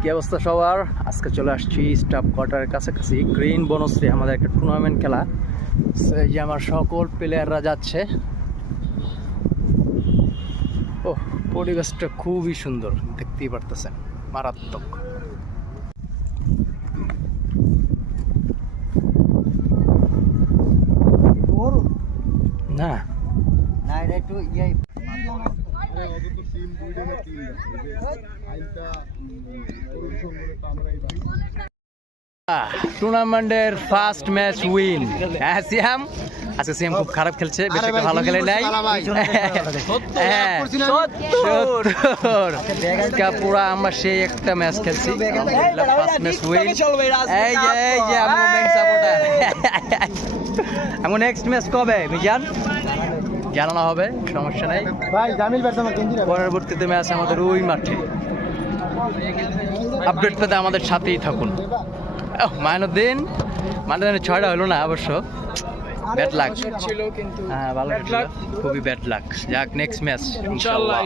কি অবস্থা সবার? আজকে চলে আসছি স্টাফ কোয়ার্টারের কাছাকাছি। গ্রিন বনশ্রী আমাদের একটা টুর্নামেন্ট খেলা। এই যে আমার সকল প্লেয়াররা যাচ্ছে। ও, পরিবেশটা খুবই সুন্দর, দেখতেই পারতেছেন, মারাত্মক। না টুর্নামেন্টের ফার্স্ট ম্যাচ উইন। হ্যাঁ সিয়াম, আজকে সিয়াম খুব খারাপ খেলছে, বেশি একটা ভালো খেলে নাই। পুরা আমরা সেই একটা ম্যাচ খেলছি, ফার্স্ট ম্যাচ উইন। এই যে আমার নেক্সট ম্যাচ কবে মিজান জানানো হবে, সমস্যা নাই। পরবর্তীতে ম্যাচ আমাদের ওই মাঠে। আপডেট পেতে আমাদের সাথেই থাকুন। মাইনুদ্দিন 6টা হলো না অবশ্য, ব্যাড লাক ছিল, কিন্তু হ্যাঁ ভালো ছিল, খুবই ব্যাড লাক। যাক নেক্সট ম্যাচ ইনশাআল্লাহ।